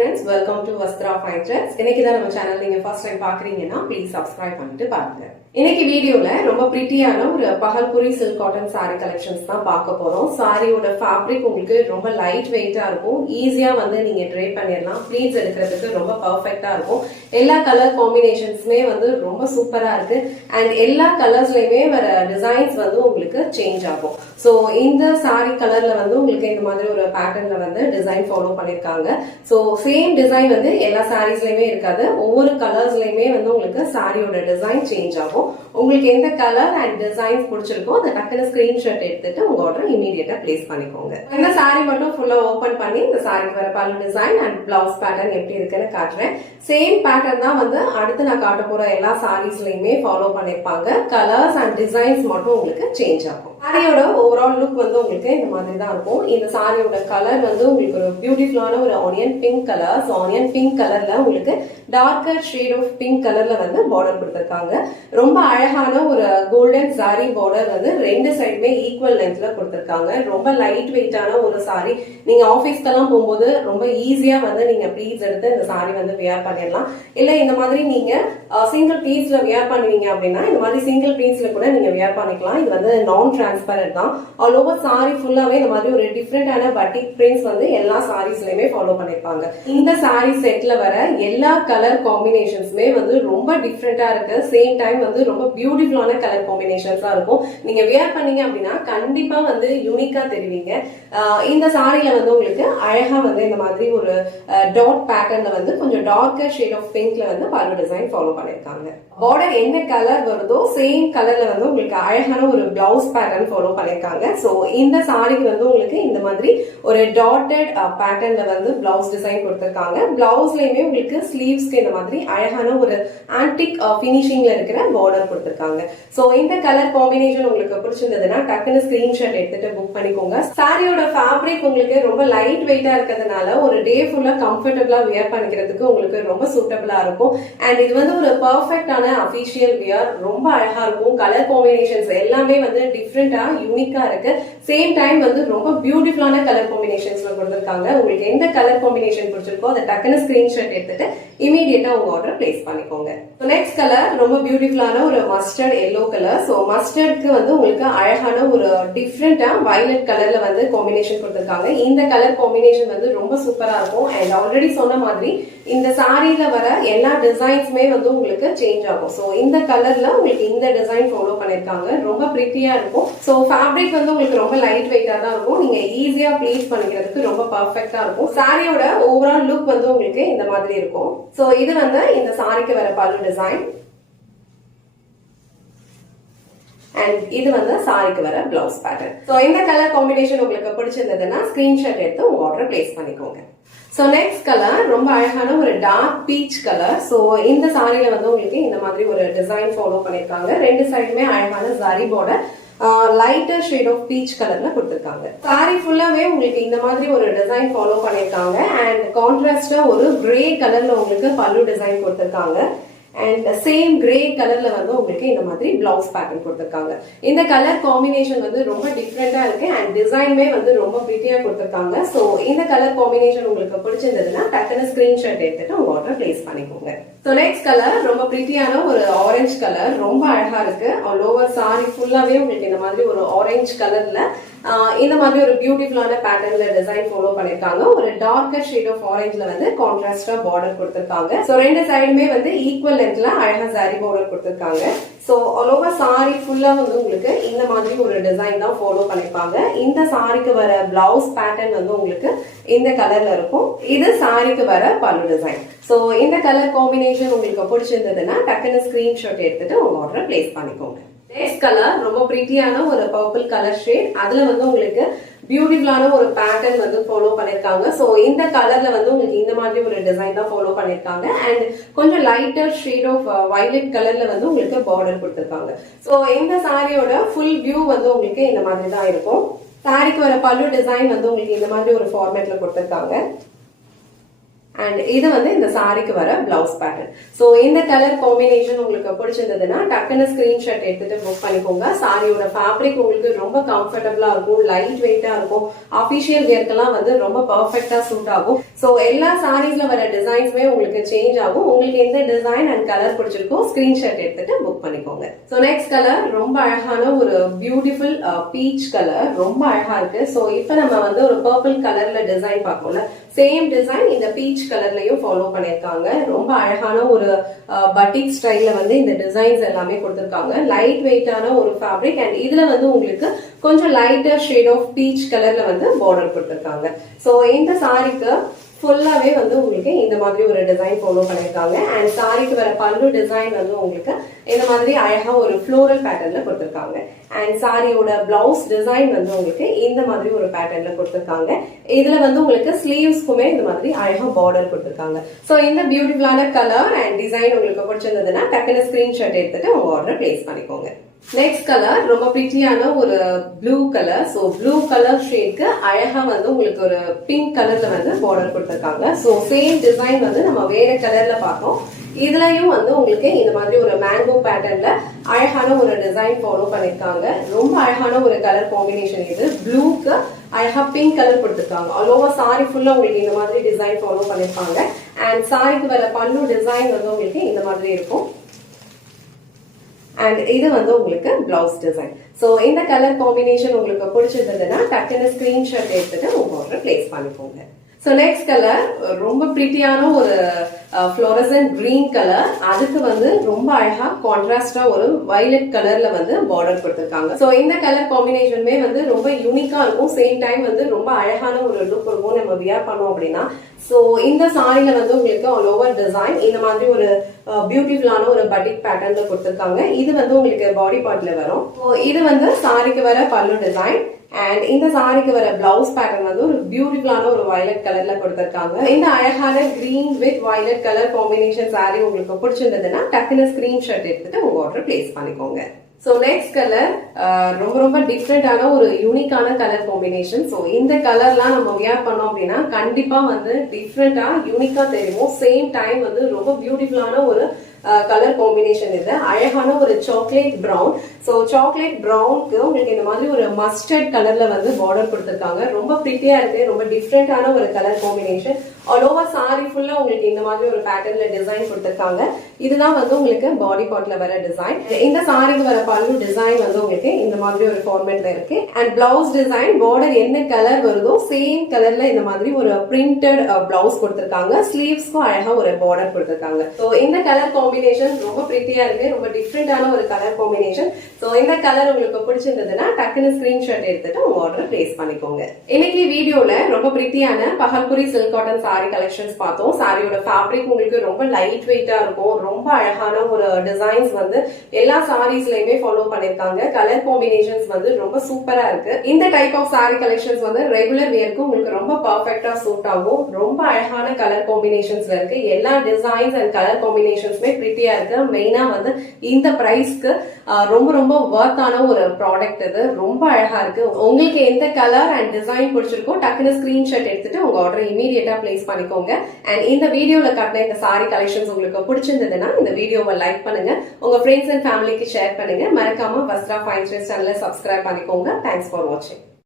friends, welcome to Vastra Fine Threads. இன்னைக்கு தான் நம்ம சேனல் நீங்க ஃபர்ஸ்ட் டைம் பாக்குறீங்கன்னா ப்ளீஸ் சப்ஸ்கிரைப் பண்ணிட்டு பாருங்க. இன்னைக்கு வீடியோல ரொம்ப பிரிட்டியான ஒரு Bhagalpuri silk cotton saree collections தான் பார்க்க போறோம். சாரியோட ஃபேப்ரிக் உங்களுக்கு ரொம்ப லைட் வெயிட்டா இருக்கும், ஈஸியா வந்து நீங்க ட்ரை பண்ணிடலாம், ப்ளீட்ஸ் எடுக்கிறதுக்கு ரொம்ப பர்ஃபெக்ட்டா இருக்கும். எல்லா கலர் காம்பினேஷன்ஸுமே வந்து ரொம்ப சூப்பரா இருக்கு அண்ட் எல்லா கலர்ஸ்லயுமே வர டிசைன்ஸ் வந்து உங்களுக்கு சேஞ்ச் ஆகும். ஸோ இந்த saree கலர்ல வந்து உங்களுக்கு இந்த மாதிரி ஒரு பேட்டர்ன்ல வந்து டிசைன் ஃபாலோ பண்ணிருக்காங்க. ஸோ சேம் டிசைன் வந்து எல்லா சாரீஸ்லயுமே இருக்காது, ஒவ்வொரு கலர்ஸ்லயுமே வந்து உங்களுக்கு சாரியோட டிசைன் சேஞ்ச் ஆகும். உங்களுக்கு எந்த கலர் அண்ட் டிசைன்ஸ் பிடிச்சிருக்கோ அந்த டக்குனு ஸ்கிரீன்ஷாட் எடுத்துட்டு உங்க ஆர்டர் இமீடியட்டா பிளேஸ் பண்ணிக்கோங்க. இந்த சாரி மட்டும் ஃபுல்லா ஓபன் பண்ணி இந்த சாரிக்கு வர பல்லு டிசைன் அண்ட் பிளவுஸ் பேட்டர்ன் எப்படி இருக்குன்னு காட்டுறேன். சேம் பேட்டர்ன் தான் வந்து அடுத்து நான் காட்ட போற எல்லா சாரீஸ்லயுமே ஃபாலோ பண்ணிருப்பாங்க. கலர்ஸ் அண்ட் டிசைன்ஸ் மட்டும் உங்களுக்கு சேஞ்ச் ஆகும். சாரியோட ஓவரால் லுக் வந்து உங்களுக்கு இந்த மாதிரி தான் இருக்கும். இந்த சாரியோட கலர் வந்து உங்களுக்கு ஒரு பியூட்டிஃபுல்லான ஒரு onion pink colour. So onion pink கலர்ல உங்களுக்கு டார்க்கர் ஷேட் ஆஃப் பிங்க் கலர்ல வந்து பார்டர் கொடுத்திருக்காங்க. ரொம்ப அழகான ஒரு கோல்டன் சாரி பார்டர் வந்து ரெண்டு சைடுமே ஈக்குவல் லென்த்ல கொடுத்திருக்காங்க. ரொம்ப லைட் வெயிட்டான ஒரு சாரி, நீங்க ஆபீஸ்க்கெல்லாம் போகும்போது ரொம்ப ஈஸியா வந்து நீங்க ப்ளீட்ஸ் எடுத்து இந்த சாரி வந்து வியர் பண்ணிடலாம். இல்ல இந்த மாதிரி நீங்க சிங்கிள் பீஸ்ல வியர் பண்ணுவீங்க அப்படின்னா இந்த மாதிரி சிங்கிள் பீஸ்ல கூட நீங்க வியர் பண்ணிக்கலாம். இது வந்து நான் டிரான்ஸ்பரண்ட் தான். ஆல் ஓவர் சாரி ஃபுல்லாவே இந்த மாதிரி ஒரு டிஃப்ரெண்டான பட்டிக் பிரிண்ட்ஸ் வந்து எல்லா சாரீஸ்லயுமே ஃபாலோ பண்ணிருப்பாங்க. இந்த சாரி செட்ல வர எல்லா கலர் காம்பினேஷன்ஸுமே வந்து ரொம்ப டிஃப்ரெண்டா இருக்கு. சேம் டைம் வந்து ரொம்ப பியூட்டிஃபுல்லான கலர் காம்பினேஷன்ஸா இருக்கும். நீங்க வியர் பண்ணீங்க அப்படின்னா கண்டிப்பா வந்து யூனிக்கா தெரிவிங்க. இந்த சாரில வந்து உங்களுக்கு அழகா வந்து இந்த மாதிரி ஒரு டாட் பேட்டர்ன்ல வந்து கொஞ்சம் டார்க்கர் ஷேட் ஆஃப் பிங்க்ல வந்து பல்லு டிசைன் ஃபாலோ பண்ணிருக்காங்க. பார்டர் என்ன கலர் வருதோ சேம் கலர்ல வந்து உங்களுக்கு அழகான ஒரு பிளவுஸ் பேட்டர்ன் ஃபாலோ பண்ணிருக்காங்க. சோ இந்த சாரிக்கு வந்து உங்களுக்கு இந்த மாதிரி ஒரு டாட்டட் பேட்டர்ன்ல வந்து பிளவுஸ் டிசைன் கொடுத்திருக்காங்க. பிளவுஸ்லயுமே உங்களுக்கு ஸ்லீவ்ஸ்க்கு இந்த மாதிரி அழகான ஒரு ஆன்டிக் பினிஷிங்ல இருக்கிற பார்டர் கொடுத்திருக்காங்க. சோ இந்த கலர் காம்பினேஷன் உங்களுக்கு பிடிச்சிருந்ததுன்னா டக்குன்னு ஸ்கிரீன்ஷாட் எடுத்துட்டு புக் பண்ணிக்கோங்க. சாரியோட ஃபேப்ரிக் உங்களுக்கு ரொம்ப லைட் வெயிட்டா இருக்கிறதுனால ஒரு டே ஃபுல்லா கம்ஃபர்டபிளா வியர் பண்ணிக்கிறதுக்கு உங்களுக்கு ரொம்ப சூட்டபிளா இருக்கும். அண்ட் இது வந்து ஒரு பர்ஃபெக்டான அபிஷியல் வியர், ரொம்ப அழகா இருக்கும். கலர் காம்பினேஷன்ஸ் எல்லாமே வந்து டிஃப்ரெண்டா யூனிக்கா இருக்கு. சேம் டைம் வந்து ரொம்ப பியூட்டிஃபுல்லான கலர் காம்பினேஷன்ஸ்ல கொடுத்திருக்காங்க. உங்களுக்கு எந்த கலர் காம்பினேஷன் பிடிச்சிருக்கோ அதை டக்குன்னு ஸ்கிரீன்ஷாட் எடுத்துட்டு இமீடியட்டா உங்க ஆர்டர் பிளேஸ் பண்ணிக்கோங்க. நெக்ஸ்ட் கலர் ரொம்ப பியூட்டிஃபுல்லான ஒரு மஸ்டர்ட் எல்லோ கலர். சோ மஸ்டர்ட்க்கு வந்து உங்களுக்கு அழகான ஒரு டிஃப்ரெண்டா வயலட் கலர்ல வந்து காம்பினேஷன் கொடுத்திருக்காங்க. இந்த கலர் காம்பினேஷன் வந்து ரொம்ப சூப்பரா இருக்கும். அண்ட் ஆல்ரெடி சொன்ன மாதிரி இந்த சாரியில வர எல்லா டிசைன்ஸுமே வந்து உங்களுக்கு சேஞ்ச் ஆகும். சோ இந்த கலர்ல உங்களுக்கு இந்த டிசைன் ஃபாலோ பண்ணிருக்காங்க. ரொம்ப பிரிட்டியா இருக்கும். சோ ஃபேப்ரிக் வந்து உங்களுக்கு ரொம்ப லைட் வெயிட்டா தான் இருக்கும். நீங்க ஈஸியா ப்ளீட் பண்ணிக்கிறதுக்கு ரொம்ப பர்ஃபெக்ட்டா இருக்கும். சாரியோட ஓவரால் லுக் வந்து உங்களுக்கு இந்த மாதிரி இருக்கும். சோ இது வந்து இந்த சாரிக்கு வர பல்லு டிசைன் அண்ட் இது வந்து சாரிக்கு வர பிளவுஸ் பேட்டர்ன். சோ இந்த கலர் காம்பினேஷன் உங்களுக்கு பிடிச்சிருந்ததுன்னா ஸ்கிரீன்ஷாட் எடுத்து உங்க ஆர்டர் பிளேஸ் பண்ணிக்கோங்க. சோ நெக்ஸ்ட் கலர் ரொம்ப அழகான ஒரு டார்க் பீச் கலர். சோ இந்த சாரியில வந்து உங்களுக்கு இந்த மாதிரி ஒரு டிசைன் ஃபாலோ பண்ணிருக்காங்க. ரெண்டு சைடுமே அழகான sari border lighter shade of peach கலர்ல கொடுத்திருக்காங்க. சாரி ஃபுல்லாவே உங்களுக்கு இந்த மாதிரி ஒரு டிசைன் ஃபாலோ பண்ணிருக்காங்க. அண்ட் கான்ட்ராஸ்டா ஒரு கிரே கலர்ல உங்களுக்கு பல்லு டிசைன் கொடுத்திருக்காங்க. அண்ட் சேம் கிரே கலர்ல வந்து உங்களுக்கு இந்த மாதிரி பிளவுஸ் பேட்டர்ன் கொடுத்திருக்காங்க. இந்த கலர் காம்பினேஷன் வந்து ரொம்ப டிஃப்ரெண்டா இருக்கு அண்ட் டிசைனுமே வந்து ரொம்ப பிரிட்டியா கொடுத்திருக்காங்க. சோ இந்த கலர் காம்பினேஷன் உங்களுக்கு பிடிச்சிருந்ததுன்னா டக்குனு ஸ்கிரீன்ஷாட் எடுத்துட்டு உங்க ஆர்டர் பிளேஸ் பண்ணிக்கோங்க. சோ நெக்ஸ்ட் கலர் ரொம்ப பிரிட்டியான ஒரு ஆரஞ்சு கலர், ரொம்ப அழகா இருக்கு. ஆல் ஓவர் சாரி ஃபுல்லாவே உங்களுக்கு இந்த மாதிரி ஒரு ஆரஞ்சு கலர்ல இந்த மாதிரி ஒரு பியூட்டிஃபுல்லான பேட்டர்ன்ல டிசைன் ஃபாலோ பண்ணிருக்காங்க. ஒரு டார்க்கர் ஷேட் ஆஃப் ஆரஞ்சுல வந்து கான்ட்ராஸ்டா பார்டர் கொடுத்திருக்காங்க. சோ ரெண்டு சைடுமே வந்து ஈக்குவல் லென்த்ல அழகா சாரி பார்டர் கொடுத்திருக்காங்க. சோ ஆல் ஓவர் சாரி ஃபுல்லா வந்து உங்களுக்கு இந்த மாதிரி ஒரு டிசைன் தான் ஃபாலோ பண்ணிருப்பாங்க. இந்த சாரிக்கு வர பிளவுஸ் பேட்டர்ன் வந்து உங்களுக்கு இந்த கலர்ல இருக்கும். இது சாரிக்கு வர பல்லு டிசைன். சோ இந்த கலர் காம்பினேஷன் உங்களுக்கு பிடிச்சிருந்ததுன்னா டக்குன்னு ஸ்கிரீன்ஷாட் எடுத்துட்டு உங்க ஆர்டர் பிளேஸ் பண்ணிக்கோங்க. நெக்ஸ்ட் கலர் ரொம்ப பிரிட்டியான ஒரு பர்பிள் கலர் ஷேட். அதுல வந்து உங்களுக்கு பியூட்டிஃபுல்லான ஒரு பேட்டர்ன் வந்து ஃபாலோ பண்ணிருக்காங்க. சோ இந்த கலர்ல வந்து உங்களுக்கு இந்த மாதிரி ஒரு டிசைன் தான் ஃபாலோ பண்ணிருக்காங்க. அண்ட் கொஞ்சம் லைட்டர் ஷேட் ஆஃப் வயலட் கலர்ல வந்து உங்களுக்கு பார்டர் கொடுத்திருக்காங்க. சோ இந்த சாரியோட ஃபுல் வியூ வந்து உங்களுக்கு இந்த மாதிரி தான் இருக்கும். சாரிக்கு வர பல்லு டிசைன் வந்து உங்களுக்கு இந்த மாதிரி ஒரு ஃபார்மேட்ல கொடுத்திருக்காங்க. அண்ட் இது வந்து இந்த சாரிக்கு வர பிளவுஸ் பேட்டர்ன். சோ இந்த கலர் காம்பினேஷன் உங்களுக்கு பிடிச்சிருந்ததுன்னா டக்குன்னு ஸ்கிரீன்ஷாட் எடுத்துட்டு புக் பண்ணிக்கோங்க. சாரியோட ஃபேப்ரிக் உங்களுக்கு ரொம்ப கம்ஃபர்டபுளா இருக்கும், லைட் வெயிட்டா இருக்கும், அபிஷியல் வேர்க்கெல்லாம் வந்து ரொம்ப பர்ஃபெக்டா சூட் ஆகும். சோ எல்லா சாரீஸ்ல வர டிசைன்ஸ்மே உங்களுக்கு சேஞ்ச் ஆகும். உங்களுக்கு எந்த டிசைன் அண்ட் கலர் பிடிச்சிருக்கோ ஸ்கிரீன்ஷாட் எடுத்துட்டு புக் பண்ணிக்கோங்க. சோ நெக்ஸ்ட் கலர் ரொம்ப அழகான ஒரு பியூட்டிஃபுல் பீச் கலர், ரொம்ப அழகா இருக்கு. சோ இப்ப நம்ம வந்து ஒரு பர்பிள் கலர்ல டிசைன் பார்ப்போம்ல, சேம் டிசைன் இந்த பீச் கலர்லயும் ஃபாலோ பண்ணிருக்காங்க. ரொம்ப அழகான ஒரு பட்டிக் ஸ்டைல்ல வந்து இந்த டிசைன்ஸ் எல்லாமே கொடுத்திருக்காங்க. லைட் வெயிட்டான ஒரு ஃபேப்ரிக் அண்ட் இதுல வந்து உங்களுக்கு கொஞ்சம் லைட்டர் ஷேட் ஆஃப் பீச் கலர்ல வந்து பார்டர் கொடுத்திருக்காங்க. சோ இந்த சாரிக்கு ஃபுல்லாவே வந்து உங்களுக்கு இந்த மாதிரி ஒரு டிசைன் ஃபாலோ பண்ணிருக்காங்க. அண்ட் சாரிக்கு வர பல்லு டிசைன் வந்து உங்களுக்கு இந்த மாதிரி அழகா ஒரு ஃப்ளோரல் பேட்டர்ன்ல கொடுத்திருக்காங்க. அண்ட் சாரியோட பிளவுஸ் டிசைன் வந்து உங்களுக்கு இந்த மாதிரி ஒரு பேட்டர்ன்ல கொடுத்திருக்காங்க. இதுல வந்து உங்களுக்கு ஸ்லீவ்ஸ்க்குமே இந்த மாதிரி அழகா பார்டர் கொடுத்திருக்காங்க. சோ இந்த பியூட்டிஃபுல்லான கலர் அண்ட் டிசைன் உங்களுக்கு பிடிச்சிருந்ததுன்னா டக்குனு ஸ்கிரீன்ஷாட் எடுத்துட்டு உங்க ஆர்டர் பிளேஸ் பண்ணிக்கோங்க. நெக்ஸ்ட் கலர் ரொம்ப பிரிட்டியான ஒரு blue colour. So blue colour ஷேட்க்கு அழகா வந்து உங்களுக்கு ஒரு பிங்க் கலர்ல வந்து பார்டர் கொடுத்திருக்காங்க. சோ சேம் டிசைன் வந்து நம்ம வேற கலர்ல பார்த்தோம். இதுலயும் வந்து உங்களுக்கு இந்த மாதிரி ஒரு மேங்கோ பேட்டர்ன்ல அழகான ஒரு டிசைன் ஃபாலோ பண்ணிருக்காங்க. ரொம்ப அழகான ஒரு கலர் காம்பினேஷன் இது. ப்ளூக்கு அழகா பிங்க் கலர் கொடுத்திருக்காங்க. ஆல் ஓவர் சாரி ஃபுல்லா உங்களுக்கு இந்த மாதிரி டிசைன் ஃபாலோ பண்ணிருப்பாங்க. அண்ட் சாரிக்கு வர பல்லு டிசைன் வந்து உங்களுக்கு இந்த மாதிரி இருக்கும். அண்ட் இது வந்து உங்களுக்கு பிளவுஸ் டிசைன். சோ இந்த கலர் காம்பினேஷன் உங்களுக்கு பிடிச்சிருந்ததுன்னா டக்குன்னு ஸ்கிரீன்ஷாட் எடுத்துட்டு உங்க ஆர்டர் பிளேஸ் பண்ணிக்கோங்க. சோ நெக்ஸ்ட் கலர் ரொம்ப பிரிட்டியான ஒரு ஃப்ளோரசன்ட் கிரீன் கலர். அதுக்கு வந்து ரொம்ப அழகா கான்ட்ராஸ்டா ஒரு வயலட் கலர்ல வந்து பார்டர் கொடுத்திருக்காங்க. சோ இந்த கலர் காம்பினேஷனுமே வந்து ரொம்ப யூனிக்கா இருக்கும். சேம் டைம் வந்து ரொம்ப அழகான ஒரு லுக் இருக்கும் நம்ம வியர் பண்ணோம் அப்படின்னா. சோ இந்த சாரில வந்து உங்களுக்கு ஆல் ஓவர் டிசைன் இந்த மாதிரி ஒரு பியூட்டிஃபுல்லான ஒரு பட்டிக் பேட்டர்ன்ல கொடுத்திருக்காங்க. இது வந்து உங்களுக்கு பாடி பார்ட்ல வரும். இது வந்து சாரிக்கு வர பல்லு டிசைன் அண்ட் இந்த சாரிக்கு வர பிளவுஸ் பேட்டர்ன் வந்து ஒரு பியூட்டிஃபுல்லான ஒரு வயலட் கலர்ல கொடுத்திருக்காங்க. இந்த அழகான green with violet colour combination sorry உங்களுக்கு பிடிச்சிருந்ததுன்னா டக்குன்னு ஸ்கிரீன்ஷாட் எடுத்துட்டு உங்க ஆர்டர் பிளேஸ் பண்ணிக்கோங்க. சோ நெக்ஸ்ட் கலர் ரொம்ப ரொம்ப டிஃப்ரெண்டான ஒரு யூனிக்கான கலர் காம்பினேஷன். சோ இந்த கலர்லாம் நம்ம வியர் பண்ணோம் அப்படின்னா கண்டிப்பா வந்து டிஃப்ரெண்டா யூனிக்கா தெரியும். சேம் டைம் வந்து ரொம்ப பியூட்டிஃபுல்லான ஒரு கலர் காம்பினேஷன். இது அழகான ஒரு சாக்லேட் பிரவுன். சோ சாக்லேட் பிரவுனுக்கு உங்களுக்கு இந்த மாதிரி ஒரு மஸ்டர்ட் கலர்ல வந்து பார்டர் கொடுத்திருக்காங்க. ரொம்ப பிரிட்டியா இருக்கு, ரொம்ப டிஃப்ரெண்டான ஒரு colour combination. All over sorry ஃபுல்லா உங்களுக்கு இந்த மாதிரி ஒரு பேட்டர்ன்ல டிசைன் கொடுத்திருக்காங்க. இதுதான் வந்து உங்களுக்கு பாடி பார்ட்ல வர டிசைன். இந்த சாரிக்கு வர பல்லு டிசைன் வந்து உங்களுக்கு இந்த மாதிரி ஒரு ஃபார்மேட்ல இருக்கு. அண்ட் பிளவுஸ் டிசைன் பார்டர் என்ன கலர் வருதோ சேம் கலர்ல இந்த மாதிரி ஒரு பிரிண்டட் பிளவுஸ் கொடுத்திருக்காங்க. ஸ்லீவ்ஸ்க்கும் அழகா ஒரு பார்டர் கொடுத்திருக்காங்க. சோ இந்த கலர் காம்பினேஷன் ரொம்ப பிரிட்டியா இருக்கு, ரொம்ப டிஃப்ரெண்டான ஒரு கலர் காம்பினேஷன். சோ இந்த கலர் உங்களுக்கு பிடிச்சிருந்ததுன்னா டக்குன்னு ஸ்கிரீன்ஷாட் எடுத்துட்டு உங்க ஆர்டர் பிளேஸ் பண்ணிக்கோங்க. இன்னைக்கு வீடியோல ரொம்ப பிரிட்டியான பஹல்புரி சில்க் காட்டன் சாரி கலெக்ஷன்ஸ் பார்த்தோம். சாரியோட ஃபேப்ரிக் உங்களுக்கு ரொம்ப லைட் வெயிட்டா இருக்கும். ரொம்ப அழகான ஒரு டிசைன்ஸ் வந்து எல்லா சாரீஸ்லயுமே ஃபாலோ பண்ணிருக்காங்க. கலர் காம்பினேஷன்ஸ் வந்து ரொம்ப சூப்பரா இருக்கு. இந்த டைப் ஆஃப் சாரி கலெக்ஷன்ஸ் வந்து ரெகுலர் வியருக்கு உங்களுக்கு ரொம்ப பர்ஃபெக்டா சூட் ஆகும். ரொம்ப அழகான கலர் காம்பினேஷன்ஸ்ல இருக்கு. எல்லா டிசைன்ஸ் அண்ட் கலர் காம்பினேஷன்ஸ்மே பிரிட்டியா இருக்கு. மெயினா வந்து இந்த பிரைஸ்க்கு ரொம்ப ரொம்ப வர்த்தான ஒரு ப்ராடக்ட். இது ரொம்ப அழகா இருக்கு. உங்களுக்கு எந்த கலர் அண்ட் டிசைன் பிடிச்சிருக்கோ டக்குன்னு ஸ்கிரீன்ஷாட் எடுத்துட்டு உங்க ஆர்டர் இமீடியட்டா பிளேஸ் பண்ணிக்கோங்க. அண்ட் இந்த வீடியோல காட்டின இந்த சாரி கலெக்ஷன்ஸ் உங்களுக்கு பிடிச்சிருந்ததுன்னா இந்த வீடியோவை லைக் பண்ணுங்க, உங்க ஃப்ரெண்ட்ஸ் அண்ட் ஃபேமிலிக்கு ஷேர் பண்ணுங்க. மறக்காம வஸ்த்ரா ஃபைன் சேனலை சப்ஸ்கிரைப் பண்ணிக்கோங்க. தேங்க்ஸ் ஃபார் வாட்சிங்.